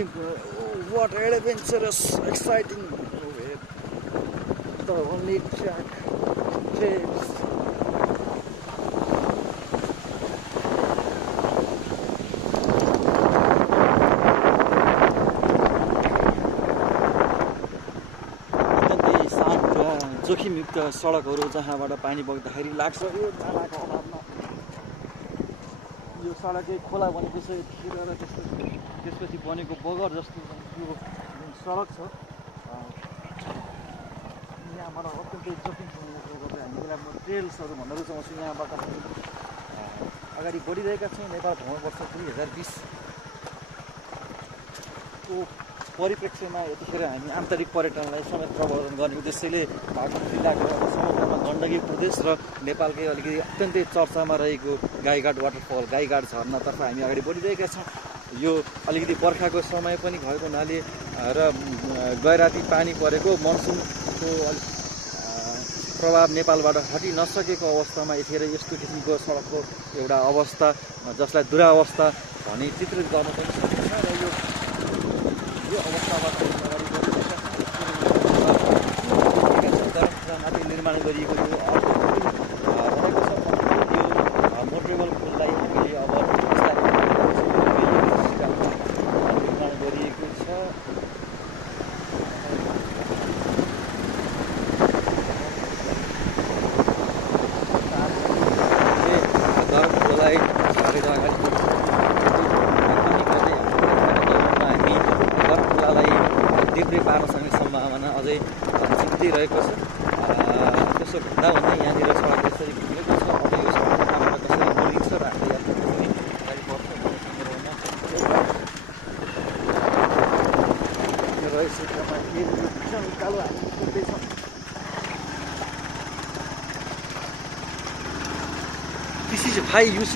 जोखिम what adventurous exciting the only track trips जोखिमयुक्त सडकहरू जहाँबाट पानी बग्दाखेरि लाग्छ यो नालाको अभावमा यो सडकै खोला बनेको छ यतिखेर र त्यसपछि बनेको बगर जस्तो यो सडक छ यहाँबाट अत्यन्तै जोखिमपूर्ण गर्दै हामी यसलाई म ट्रेल्सहरू भन्न रुचाउँछु यहाँबाट अगाडि बढिरहेका छौँ नेपाल भ्रमण वर्ष 2020 को परिप्रेक्ष्यमा यतिखेर हामी आन्तरिक पर्यटनलाई समेत प्रवर्धन गर्ने उद्देश्यले बागमती जिल्लाको समुद्रमा गण्डकी प्रदेश र नेपालकै अलिकति अत्यन्तै चर्चामा रहेको गाईघाट वाटरफल गाईघाट झरनातर्फ हामी अगाडि बढिरहेका छौँ यो अलिकति बर्खाको समय पनि भएको हुनाले र गैराती पानी परेको मनसुनको प्रभाव नेपालबाट हटि नसकेको अवस्थामा यतिखेर यस्तो किसिमको सडकको एउटा अवस्था जसलाई दुरावस्था भनी चित्रित गर्न पनि सकिन्छ र यो अवस्थाबाट अगाडि बढिरहेका छौँ निर्माण गरिएको यो रहेको छ यो मोटरेबल पुललाई हामीले अब निर्माण गरिएको छ गरमलाई झारेर अगाडि देब्रे पार्न सक्ने सम्भावना अझै जित्दै रहेको छ त्यसो भन्दा भन्दै यहाँनिर सडक यसरी घुमेको छ अब यो सडक यहाँबाट कसरी बढिन्छ र हामीले यात्रा पनि अगाडि बढ्छ भन्ने सन्दर्भमा रहेछ क्षेत्रमा उकालो हामी कुद्दैछौँ This is a high use